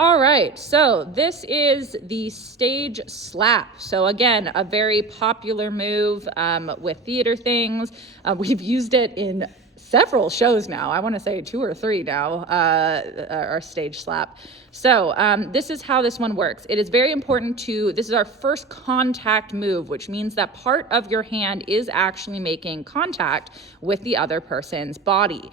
All right, so this is the stage slap. So again, a very popular move with theater things. We've used it in several shows now. I want to say 2 or 3 now, our stage slap. So this is how this one works. It is very important this is our first contact move, which means that part of your hand is actually making contact with the other person's body.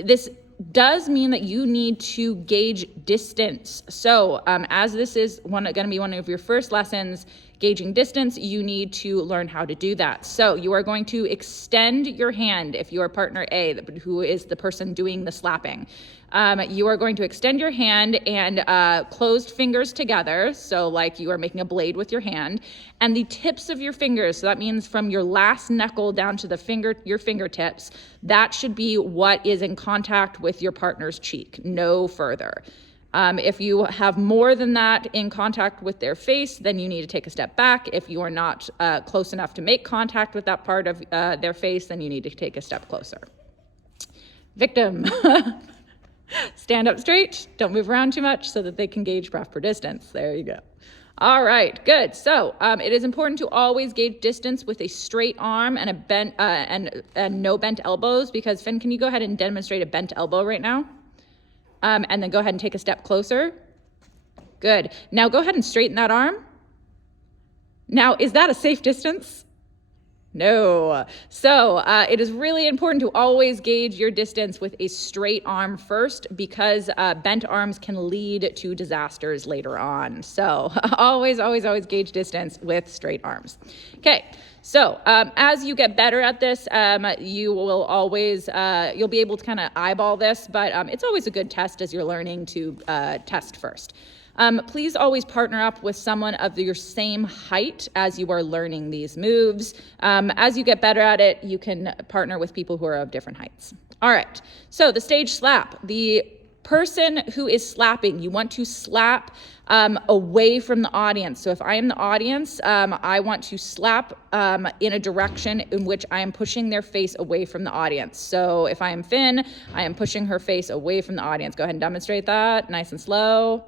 This does mean that you need to gauge distance. So as this is going to be one of your first lessons, gauging distance, you need to learn how to do that. So you are going to extend your hand if you are partner A, who is the person doing the slapping. You are going to extend your hand and closed fingers together, so like you are making a blade with your hand, and the tips of your fingers, so that means from your last knuckle down to your fingertips, that should be what is in contact with your partner's cheek, no further. If you have more than that in contact with their face, then you need to take a step back. If you are not close enough to make contact with that part of their face, then you need to take a step closer. Victim. Stand up straight, don't move around too much so that they can gauge proper distance. There you go. All right, good. So it is important to always gauge distance with a straight arm and a bent and no bent elbows, because Finn, can you go ahead and demonstrate a bent elbow right now? And then go ahead and take a step closer. Good. Now go ahead and straighten that arm. Now, is that a safe distance? No. So it is really important to always gauge your distance with a straight arm first, because bent arms can lead to disasters later on. So always gauge distance with straight arms. Okay. So as you get better at this, you will always, you'll be able to kind of eyeball this, but it's always a good test as you're learning to test first. Please always partner up with someone of your same height as you are learning these moves. As you get better at it, you can partner with people who are of different heights. All right, so the stage slap. The person who is slapping, you want to slap away from the audience. So if I am the audience, I want to slap in a direction in which I am pushing their face away from the audience. So if I am Finn, I am pushing her face away from the audience. Go ahead and demonstrate that, nice and slow.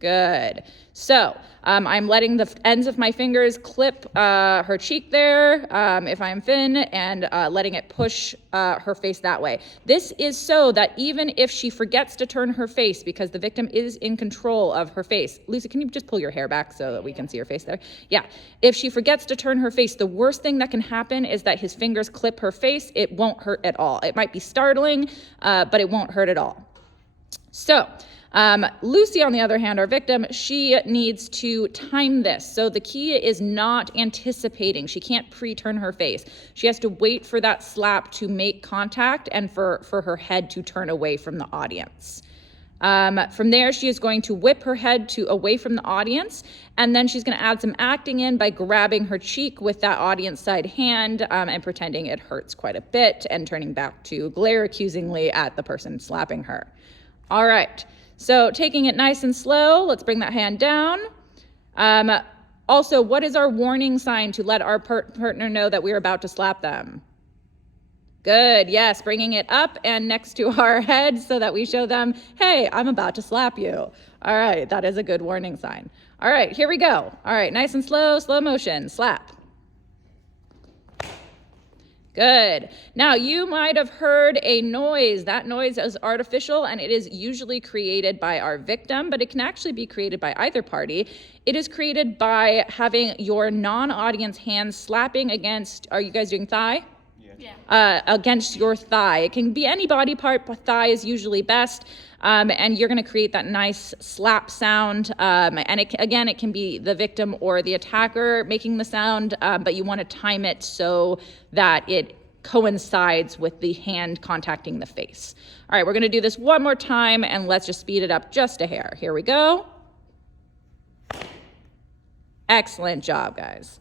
Good. So I'm letting the ends of my fingers clip her cheek there, if I'm Finn, and letting it push her face that way. This is so that even if she forgets to turn her face, because the victim is in control of her face. Lucy, can you just pull your hair back so that we can see her face there? Yeah. If she forgets to turn her face, the worst thing that can happen is that his fingers clip her face. It won't hurt at all. It might be startling, but it won't hurt at all. So, Lucy, on the other hand, our victim, she needs to time this. So the key is not anticipating. She can't pre-turn her face. She has to wait for that slap to make contact and for her head to turn away from the audience. From there, she is going to whip her head away from the audience, and then she's going to add some acting in by grabbing her cheek with that audience side hand and pretending it hurts quite a bit and turning back to glare accusingly at the person slapping her. All right. So taking it nice and slow, let's bring that hand down. Also, what is our warning sign to let our partner know that we're about to slap them? Good, yes, bringing it up and next to our head so that we show them, hey, I'm about to slap you. All right, that is a good warning sign. All right, here we go. All right, nice and slow motion, slap. Good. Now, you might have heard a noise. That noise is artificial, and it is usually created by our victim, but it can actually be created by either party. It is created by having your non-audience hand slapping against, are you guys doing thigh? Yeah. Against your thigh. It can be any body part, but thigh is usually best. And you're going to create that nice slap sound. And it can be the victim or the attacker making the sound, but you want to time it so that it coincides with the hand contacting the face. All right, we're going to do this one more time, and let's just speed it up just a hair. Here we go. Excellent job, guys.